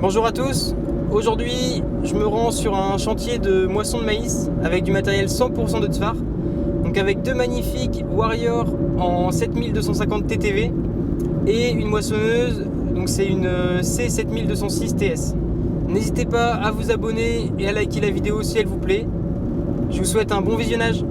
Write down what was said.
Bonjour à tous, aujourd'hui je me rends sur un chantier de moisson de maïs avec du matériel 100% Deutz Fahr, donc avec deux magnifiques Warrior en 7250 TTV et une moissonneuse, donc c'est une C7206 TS. N'hésitez pas à vous abonner et à liker la vidéo si elle vous plaît. Je vous souhaite un bon visionnage.